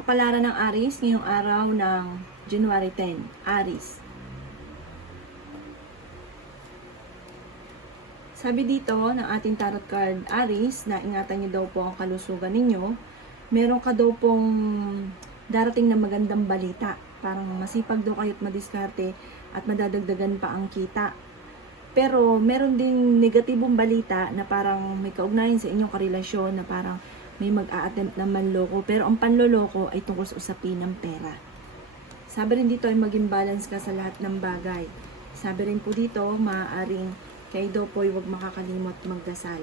Kapalaran ng Aries ngayong araw ng January 10. Aries. Sabi dito ng ating tarot card, Aries, na ingatan niyo daw po ang kalusugan ninyo. Meron ka daw pong darating na magandang balita. Parang masipag daw kayo at madiskarte at madadagdagan pa ang kita. Pero meron ding negatibong balita na parang may kaugnayan sa inyong karelasyon na parang may mag-a-attempt na manloko. Pero ang panloloko ay tungkol sa usapin ng pera. Sabi rin dito ay maging balance ka sa lahat ng bagay. Sabi rin po dito, maaaring kayo daw po ay huwag makakalimot magdasal.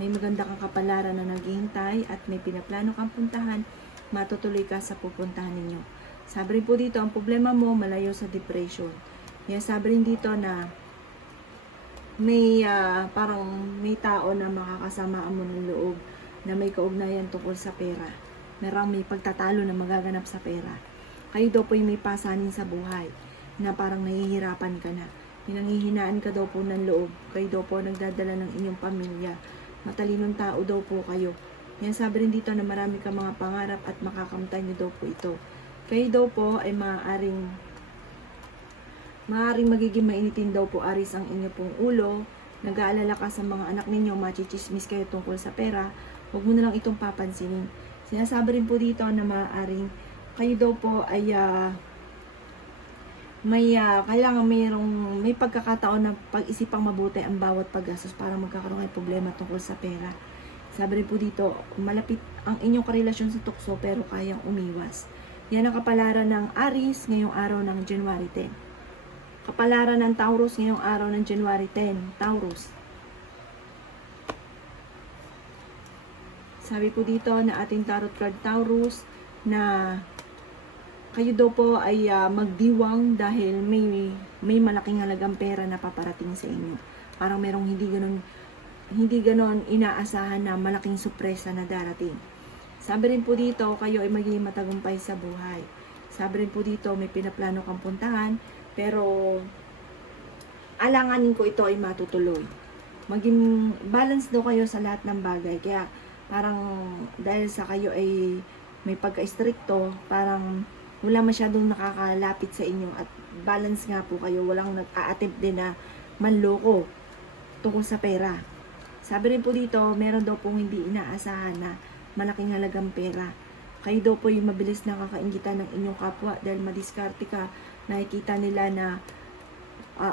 May maganda kang kapalaran na naghihintay at may pinaplano kang puntahan, matutuloy ka sa pupuntahan ninyo. Sabi rin po dito, ang problema mo malayo sa depression. Kaya sabi rin dito na may parang may tao na makakasama mo ng loob na may kaugnayan tungkol sa pera. May pagtatalo na magaganap sa pera. Kayo daw po yung may pasanin sa buhay na parang nahihirapan ka na. Pinanghihinaan ka daw po ng loob. Kayo daw po nagdadala ng inyong pamilya. Matalinong tao daw po kayo. Yan sabi rin dito na marami ka mga pangarap at makakamtan niyo daw po ito. Kayo daw po ay maaaring magiging mainitin daw po Aries ang inyo pong ulo. Nag-aalala ka sa mga anak ninyo, machichismis kayo tungkol sa pera. Huwag mo na lang itong papansinin. Sinasabi rin po dito na maaaring kayo daw po ay kailangan may pagkakataon na pag-isipang mabuti ang bawat paggastos para magkakaroon ng problema tungkol sa pera. Sabi rin po dito, malapit ang inyong karelasyon sa tukso pero kayang umiwas. Yan ang kapalaran ng Aries ngayong araw ng January 10. Kapalaran ng Taurus ngayong araw ng January 10. Taurus. Sabi po dito na ating tarot card Taurus na kayo daw po ay magdiwang dahil may malaking halagang pera na paparating sa inyo. Parang merong hindi ganon inaasahan na malaking sorpresa na darating. Sabi rin po dito, kayo ay magiging matagumpay sa buhay. Sabi rin po dito, may pinaplano kang puntahan, pero alanganin ko ito ay matutuloy. Maging balance daw kayo sa lahat ng bagay. Kaya parang dahil sa kayo ay may pagka-stricto, parang wala masyadong nakakalapit sa inyo at balance nga po kayo. Walang nag-a-attempt din na manloko tungkol sa pera. Sabi rin po dito, meron daw pong hindi inaasahan na malaking halagang pera. Kayo daw po yung mabilis na kakaingitan ng inyong kapwa dahil madiskarte ka. Nakikita nila na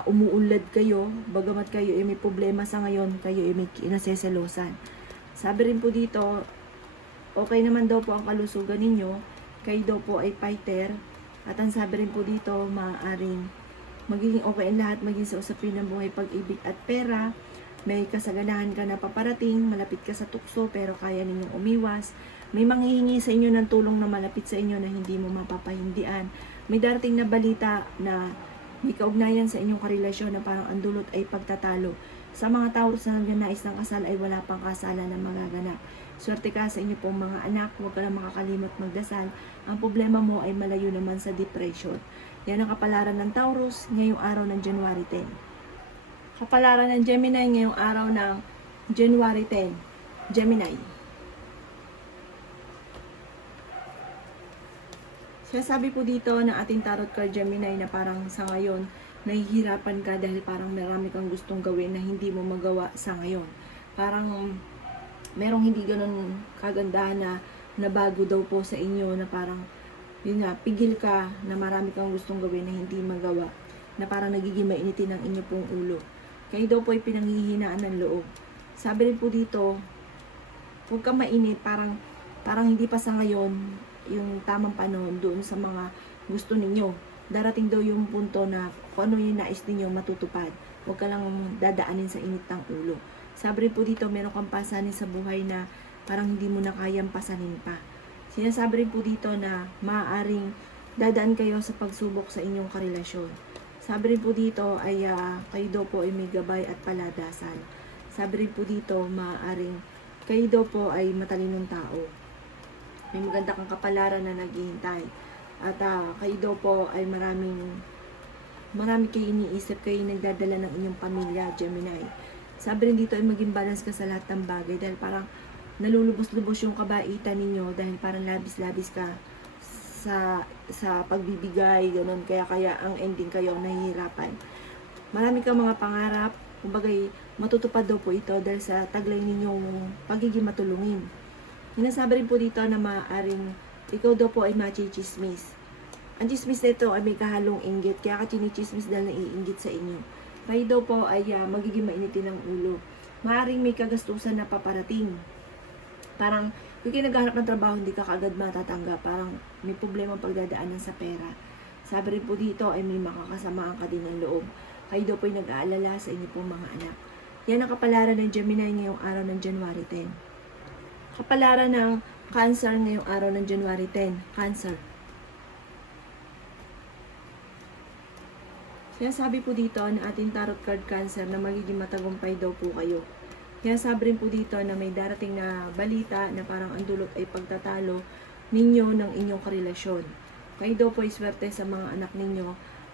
umuunlad kayo, bagamat kayo ay may problema sa ngayon, kayo ay may kinaseselosan. Sabi rin po dito, okay naman daw po ang kalusugan ninyo, kayo daw po ay fighter, at ang sabi rin po dito, maaaring magiging okay ang lahat, maging sa usapin ng buhay, pag-ibig at pera. May kasaganahan ka na paparating, malapit ka sa tukso pero kaya ninyong umiwas. May manghihingi sa inyo ng tulong na malapit sa inyo na hindi mo mapapahindian. May darating na balita na may kaugnayan sa inyong karelasyon na parang ang dulot ay pagtatalo. Sa mga Taurus na nagnanais ng kasal ay wala pang kasalan na magaganap. Swerte ka sa inyo pong mga anak, huwag ka lang makakalimot magdasal. Ang problema mo ay malayo naman sa depression. Yan ang kapalaran ng Taurus ngayong araw ng January 10. Kapalaran ng Gemini ngayong araw ng January 10. Gemini. Sabi po dito ng ating tarot card Gemini na parang sa ngayon, nahihirapan ka dahil parang marami kang gustong gawin na hindi mo magawa sa ngayon. Parang merong hindi ganun kagandahan na bago daw po sa inyo na parang yun nga, pigil ka na marami kang gustong gawin na hindi magawa, na parang nagiging mainitin ang inyo pong ulo. Kayo daw po ay pinanghihinaan ng loob. Sabi rin po dito, huwag kang mainit, parang hindi pa sa ngayon yung tamang panahon doon sa mga gusto ninyo. Darating daw yung punto na kung ano yung nais ninyo matutupad. Huwag ka lang dadaanin sa init ng ulo. Sabi rin po dito, meron kang pasanin sa buhay na parang hindi mo na kayang pasanin pa. Sinasabi rin po dito na maaaring dadaan kayo sa pagsubok sa inyong karelasyon. Sabi rin po dito ay kayo daw po ay may gabay at paladasan. Sabi rin po dito, maaaring kayo daw po ay matalinong tao. May maganda kang kapalaran na naghihintay. At kayo daw po ay marami kayo iniisip, kayo nagdadala ng inyong pamilya, Gemini. Sabi rin dito ay maging balance ka sa lahat ng bagay dahil parang nalulubos-lubos yung kabaitan ninyo dahil parang labis-labis ka sa pagbibigay, ganun. Kaya ang ending kayo nahihirapan. Marami kang mga pangarap, kumbaga matutupad daw po ito dahil sa taglay ninyong pagiging matulungin. Sinasabi rin po dito na maaaring ikaw daw po ay machichismis. Ang chismis na ito ay may kahalong inggit, kaya ka chinichismis dahil naiinggit sa inyo. Kayo daw po ay magiging mainitin ng ulo. Maaaring may kagastusan na paparating. Parang kung naghahanap ng trabaho, hindi ka kaagad matatanggap. Parang may problema pagdadaanan sa pera. Sabi rin po dito ay may makakasamaan ka din ng loob. Kayo daw po ay nag-aalala sa inyo pong mga anak. Yan ang kapalaran ng Gemini ngayong araw ng January 10. Kapalaran ng Cancer ngayong araw ng January 10. Cancer. Sinasabi po dito na ating tarot card Cancer na magiging matagumpay daw po kayo. Sinasabi rin po dito na may darating na balita na parang ang dulot ay pagtatalo ninyo ng inyong karelasyon. Kayo daw po ay swerte sa mga anak ninyo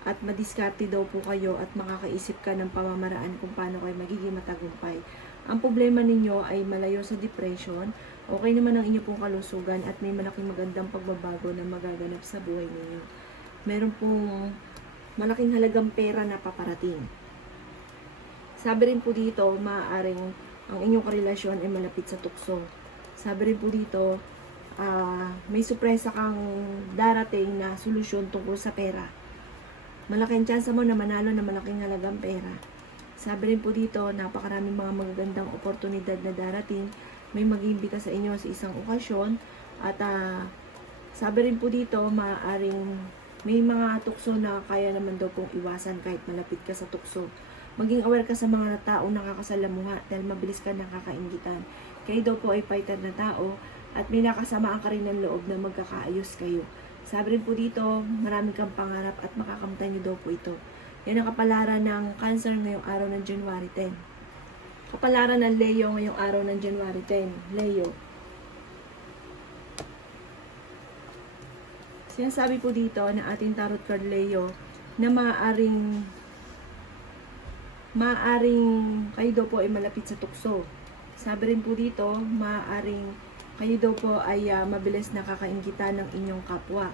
at madiskarte daw po kayo at makakaisip ka ng pamamaraan kung paano kayo magiging matagumpay. Ang problema ninyo ay malayo sa depression, okay naman ang inyong pong kalusugan at may malaking magandang pagbabago na magaganap sa buhay ninyo. Meron pong malaking halagang pera na paparating. Sabi rin po dito, maaaring ang inyong karelasyon ay malapit sa tukso. Sabi rin po dito, may sorpresa kang darating na solusyon tungkol sa pera. Malaking tsansa mo na manalo na malaking halagang pera. Sabi rin po dito, napakaraming mga magagandang oportunidad na darating. May mag-iimbita sa inyo sa isang okasyon. At sabi rin po dito, maaaring may mga tukso na kaya naman daw pong iwasan kahit malapit ka sa tukso. Maging aware ka sa mga taong nakakasalamuha dahil mabilis ka nakakainggitan. Kayo daw po ay fighter na tao at may nakasamaan ka rin ng loob na magkakaayos kayo. Sabi rin po dito, marami kang pangarap at makakamtan niyo daw po ito. Yan ang kapalaran ng Cancer ngayong araw ng January 10. Kapalaran ng Leo ngayong araw ng January 10. Leo. Sinasabi po dito na ating tarot card Leo na maaaring kayo daw po ay malapit sa tukso. Sabi rin po dito, maaaring kayo daw po ay mabilis nakakainggitan ng inyong kapwa.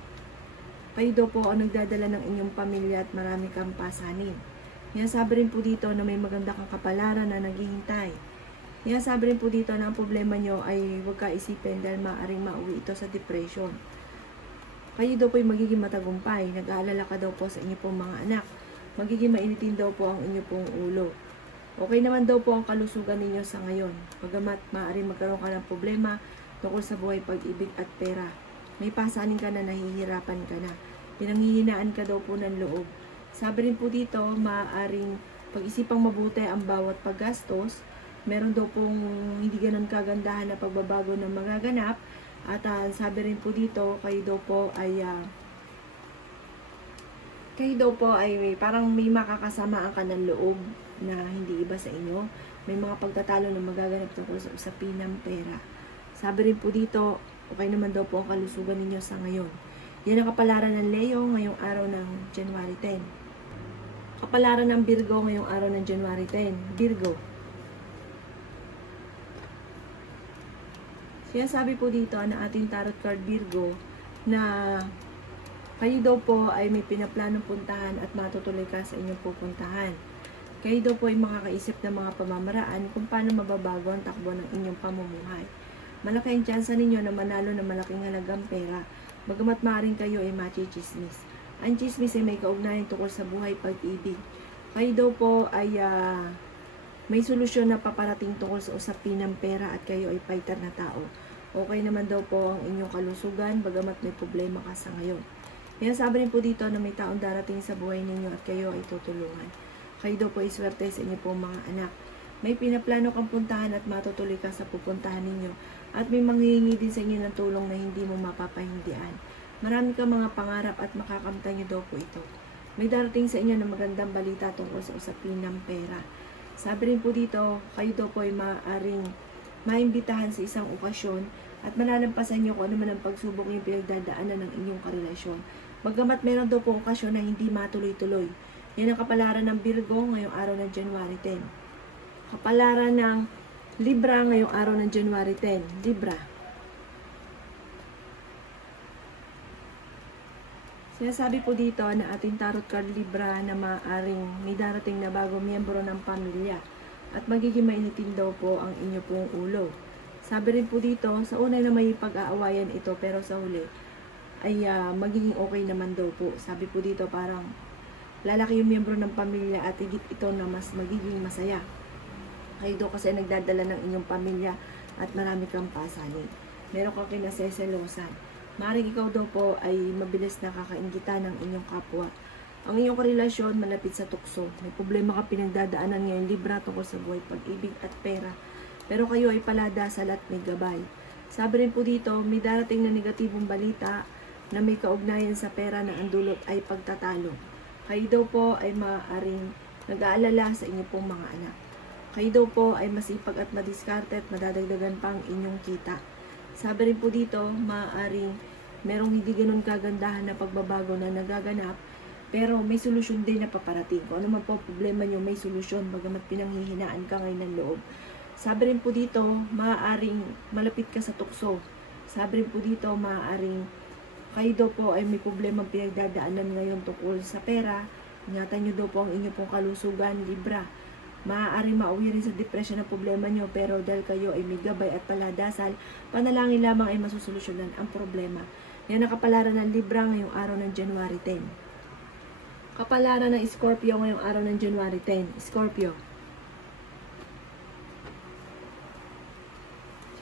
Kayo daw po ang nagdadala ng inyong pamilya at marami kang pasanin. Sabi rin po dito na may maganda kang kapalaran na naghihintay. Sabi rin po dito na ang problema nyo ay huwag ka isipin dahil maaaring mauwi ito sa depression. Kayo daw po ay magiging matagumpay. Nag-aalala ka daw po sa inyo pong mga anak. Magiging mainitin daw po ang inyo pong ulo. Okay naman daw po ang kalusugan ninyo sa ngayon. Pagamat maaaring magkaroon ka ng problema tungkol sa buhay, pag-ibig at pera. May pasanin ka na, nahihirapan ka na. Pinanghihinaan ka daw po ng loob. Sabi rin po dito, maaaring pag-isipang mabuti ang bawat paggastos. Meron daw pong hindi ganun kagandahan na pagbabago na magaganap. At sabi rin po dito, kayo daw po ay parang may makakasamaan ka ng loob na hindi iba sa inyo. May mga pagtatalo na magaganap tungkol sa usapin ng pera. Sabi rin po dito, okay naman daw po ang kalusugan ninyo sa ngayon. Yan ang kapalaran ng Leo ngayong araw ng January 10. Kapalaran ng Virgo ngayong araw ng January 10. Virgo. Sinasabi po dito na ating tarot card Virgo na kayo daw po ay may pinaplanong puntahan at matutuloy ka sa inyong pupuntahan. Kayo daw po ay makakaisip ng mga pamamaraan kung paano mababago ang takbo ng inyong pamumuhay. Malaki ang tsansa ninyo na manalo ng malaking halagang pera, bagamat maaaring kayo ay machichismis. Ang chismis ay may kaugnayan tungkol sa buhay, pag-ibig. Kayo daw po ay may solusyon na paparating tungkol sa usapin ng pera at kayo ay fighter na tao. Okay naman daw po ang inyong kalusugan, bagamat may problema ka sa ngayon. Sabi rin po dito na may taong darating sa buhay ninyo at kayo ay tutulungan. Kayo daw po ay swerte sa inyo pong mga anak. May pinaplano kang puntahan at matutuloy ka sa pupuntahan ninyo. At may manghihingi din sa inyo ng tulong na hindi mo mapapahindian. Marami kang mga pangarap at makakamtan nyo daw po ito. May darating sa inyo na magandang balita tungkol sa usapin ng pera. Sabi rin po dito, kayo daw po ay maaaring maimbitahan sa isang okasyon at malalampasan nyo kung ano man ang pagsubok yung pinagdadaanan ng inyong karelasyon. Bagamat meron daw po okasyon na hindi matuloy-tuloy. Yan ang kapalaran ng Virgo ngayong araw ng January 10. Kapalaran ng Libra ngayong araw ng January 10. Libra. Sinasabi po dito na ating tarot card Libra na maaaring may darating na bagong miyembro ng pamilya at magiging mainitin daw po ang inyo pong ulo. Sabi rin po dito, sa una na may pag-aawayan ito pero sa huli ay magiging okay naman daw po. Sabi po dito parang lalaki yung miyembro ng pamilya at higit ito na mas magiging masaya. Kayo daw kasi nagdadala ng inyong pamilya at marami kang pasanin. Meron kang kinaseselosan. Maaaring ikaw daw po ay mabilis nakakainggitan ng inyong kapwa. Ang inyong karelasyon malapit sa tukso. May problema ka pinagdadaanan ngayon Libra tungkol sa buhay, pag-ibig at pera. Pero kayo ay paladasal at may gabay. Sabi rin po dito, may darating na negatibong balita na may kaugnayan sa pera na ang dulot ay pagtatalo. Kayo daw po ay maaaring nag-aalala sa inyong pong mga anak. Kayo daw po ay masipag at madiskarte at madadagdagan pa ang inyong kita. Sabi rin po dito, maaaring merong hindi ganun kagandahan na pagbabago na nagaganap, pero may solusyon din na paparating. Kung ano man po problema nyo, may solusyon, bagamat pinanghihinaan ka ngayon ng loob. Sabi rin po dito, maaaring malapit ka sa tukso. Sabi rin po dito, maaaring kayo daw po ay may problema pinagdadaanan ngayon tungkol sa pera. Ingatan nyo daw po ang inyong pong kalusugan, Libra. Maaaring mauwi rin sa depression ang problema nyo, pero dahil kayo ay may gabay at paladasal, panalangin lamang ay masusolusyonan ang problema. Yan ang kapalaran ng Libra ngayong araw ng January 10. Kapalaran ng Scorpio ngayong araw ng January 10. Scorpio.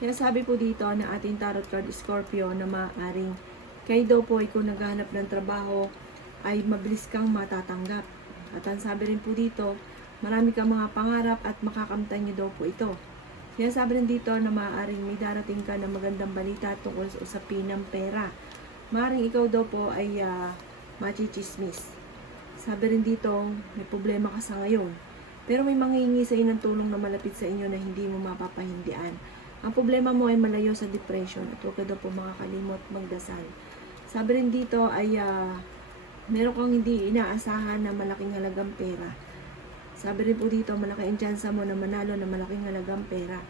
Sinasabi po dito na ating tarot card Scorpio na maaaring kayo daw po ay kung naghahanap ng trabaho ay mabilis kang matatanggap. At ang sabi rin po dito, marami kang mga pangarap at makakamtan niyo daw po ito. Sinasabi rin dito na maaaring may darating ka na magandang balita tungkol sa usapin ng pera. Maaaring ikaw daw po ay machichismis. Sabi rin dito, may problema ka sa ngayon. Pero may manghihingi sa inyo ng tulong na malapit sa inyo na hindi mo mapapahindian. Ang problema mo ay malayo sa depression at huwag ka daw po makakalimot magdasal. Sabi rin dito ay meron kang hindi inaasahan na malaking halagang pera. Sabi rin po dito, malaki ang tsansa mo na manalo na malaking halagang pera.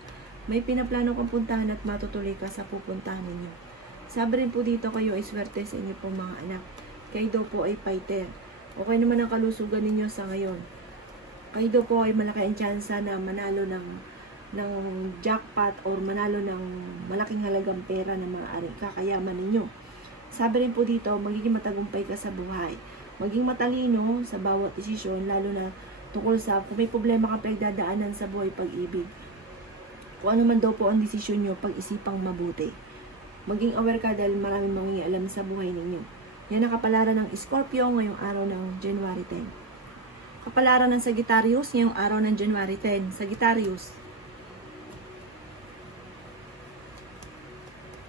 May pinaplano kang puntahan at matutuloy ka sa pupuntahan ninyo. Sabi rin po dito, kayo ay swerte sa inyo pong mga anak. Kayo daw po ay fighter. Okay naman ang kalusugan ninyo sa ngayon. Kayo daw po ay malaki ang tsansa na manalo ng jackpot or manalo ng malaking halagang pera na maaaring kakayaman ninyo. Sabi rin po dito, magiging matagumpay ka sa buhay. Maging matalino sa bawat desisyon, lalo na tungkol sa kung may problema ka pinagdadaanan sa buhay, pag-ibig. Kung ano man daw po ang desisyon nyo, pag-isipang mabuti. Maging aware ka dahil maraming mangingialam sa buhay ninyo. Yan ang kapalaran ng Scorpio ngayong araw ng January 10. Kapalaran ng Sagittarius ngayong araw ng January 10. Sagittarius.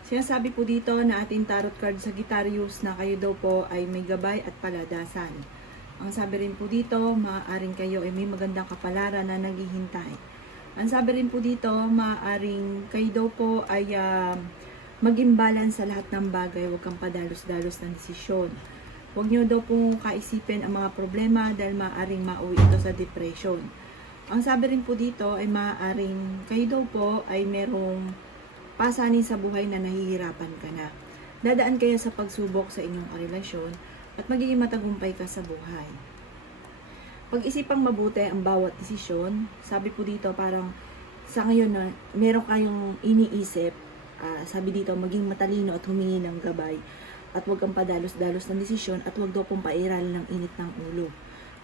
Sinasabi po dito na ating tarot card Sagittarius na kayo daw po ay may gabay at paladasan. Ang sabi rin po dito, maaaring kayo ay may magandang kapalaran na naghihintay. Ang sabi rin po dito, maaaring kayo daw po ay maging balance sa lahat ng bagay, huwag kang padalos-dalos ng desisyon. Huwag nyo daw pong kaisipin ang mga problema dahil maaaring mauwi ito sa depression. Ang sabi rin po dito ay maaaring kayo daw po ay merong pasanin sa buhay na nahihirapan ka na. Dadaan kayo sa pagsubok sa inyong karelasyon at magiging matagumpay ka sa buhay. Pag-isipang mabuti ang bawat desisyon. Sabi po dito parang sa ngayon na meron kayong iniisip. Sabi dito, maging matalino at humingi ng gabay at huwag kang padalos-dalos ng desisyon at huwag daw pong pairalin ng init ng ulo.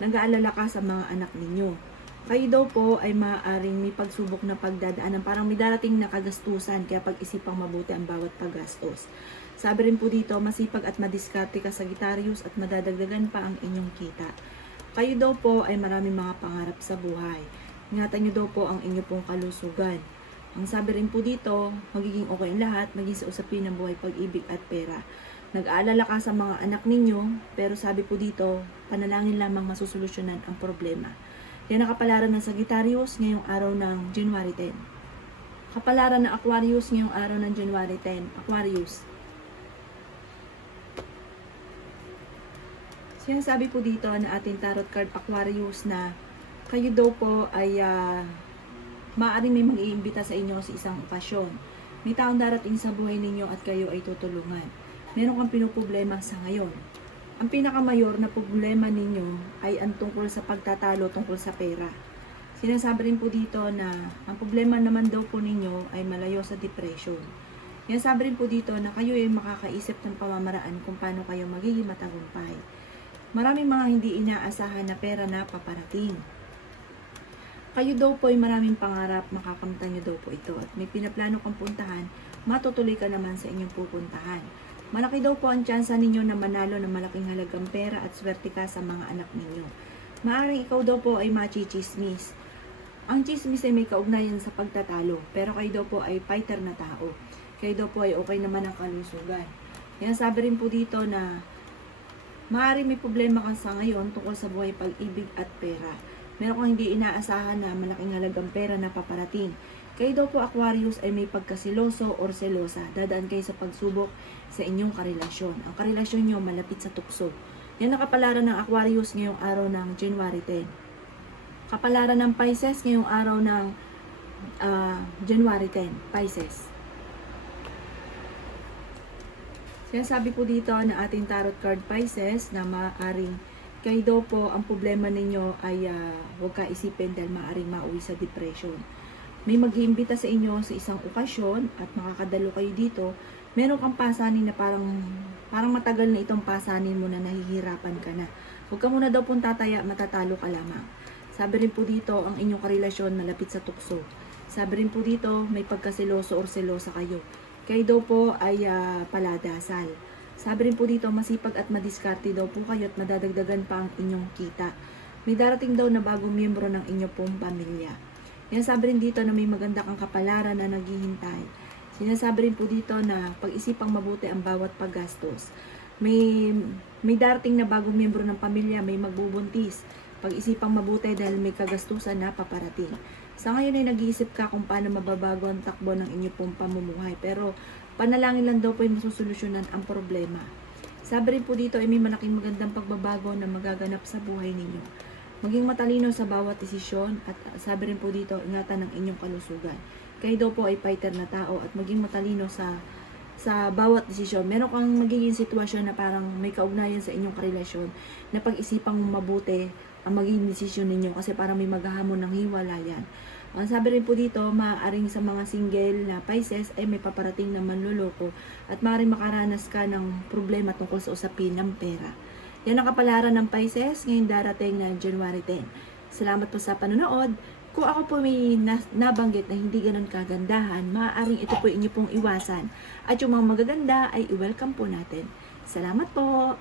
Nag-aalala ka sa mga anak ninyo. Kayo daw po ay maaaring may pagsubok na pagdadaanan, parang may darating na kagastusan, kaya pag-isipang mabuti ang bawat paggastos. Sabi rin po dito, masipag at madiskarte ka Sagittarius at madadagdagan pa ang inyong kita. Kayo daw po ay maraming mga pangarap sa buhay. Ingatan nyo daw po ang inyong pong kalusugan. Ang sabi rin po dito, magiging okay ang lahat, maging sa usapin ng buhay, pag-ibig at pera. Nag-aalala ka sa mga anak ninyo, pero sabi po dito, panalangin lamang masusolusyonan ang problema. Yan ang kapalaran ng Sagittarius ngayong araw ng January 10. Kapalaran ng Aquarius ngayong araw ng January 10. Aquarius. Sinasabi po dito na ating tarot card Aquarius na kayo daw po ay maaaring may mag-iimbita sa inyo sa isang okasyon. May taong darating sa buhay ninyo at kayo ay tutulungan. Meron kang pinoproblema sa ngayon. ang pinakamayor na problema ninyo ay ang tungkol sa pagtatalo tungkol sa pera. Sinasabi rin po dito na ang problema naman daw po ninyo ay malayo sa depression. Sinasabi rin po dito na kayo ay makakaisip ng pamamaraan kung paano kayo magiging matagumpay. Maraming mga hindi inaasahan na pera na paparating. Kayo daw po ay maraming pangarap, makakamtan nyo daw po ito. At may pinaplano kang puntahan, matutuloy ka naman sa inyong pupuntahan. Malaki daw po ang tsansa ninyo na manalo ng malaking halagang pera at swerte ka sa mga anak ninyo. Maaaring ikaw daw po ay machichismis. Ang chismis ay may kaugnayan sa pagtatalo, pero kayo daw po ay fighter na tao. Kayo daw po ay okay naman ang kalusugan. Sabi rin po dito na maaaring may problema ka sa ngayon tungkol sa buhay, pag-ibig at pera. Meron kang hindi inaasahan na malaking halagang pera na paparating. Kayo daw po Aquarius ay may pagkasiloso or selosa. Dadaan kayo sa pagsubok sa inyong karelasyon. Ang karelasyon nyo malapit sa tukso. Yan ang kapalaran ng Aquarius ngayong araw ng January 10. Kapalaran ng Pisces ngayong araw ng January 10. Pisces. Sinasabi po dito na ating tarot card Pisces na maaaring kayo daw po ang problema ninyo ay huwag ka isipin dahil maaaring mauwi sa depression. May mag-iimbita sa inyo sa isang okasyon at makakadalo kayo dito. Meron kang pasanin na parang matagal na itong pasanin mo na nahihirapan ka na. Huwag ka muna daw pong tataya, matatalo ka lamang. Sabi rin po dito, ang inyong karelasyon malapit sa tukso. Sabi rin po dito, may pagkaseloso or selosa kayo. Kayo daw po ay paladasal. Sabi rin po dito, masipag at madiskarte daw po kayo at madadagdagan pa ang inyong kita. May darating daw na bagong miyembro ng inyong pong pamilya. Sinasabi rin dito na may maganda kang kapalaran na naghihintay. Sinasabi rin po dito na pag-isipang mabuti ang bawat paggastos. May darating na bagong miyembro ng pamilya, may magbubuntis. Pag-isipang mabuti dahil may kagastusan na paparating. Sa ngayon ay nag-iisip ka kung paano mababago ang takbo ng inyong pong pamumuhay. Pero panalangin lang daw po ay masusolusyonan ang problema. Sabi rin po dito ay may malaking magandang pagbabago na magaganap sa buhay ninyo. Maging matalino sa bawat desisyon at sabi rin po dito, ingatan ng inyong kalusugan. Kayo daw po ay fighter na tao at maging matalino sa bawat desisyon. Meron kang magiging sitwasyon na parang may kaugnayan sa inyong karelasyon na pag-isipang mabuti ang magiging desisyon ninyo kasi parang may maghahamon ng hiwalayan. Ang sabi rin po dito, maaaring sa mga single na Pisces ay may paparating na manloloko at maaaring makaranas ka ng problema tungkol sa usapin ng pera. Yan ang kapalaran ng Pisces ngayong darating na January 10. Salamat po sa panonood. Kung ako po may nabanggit na hindi ganun kagandahan, maaaring ito po inyo pong iwasan. At yung mga magaganda ay i-welcome po natin. Salamat po!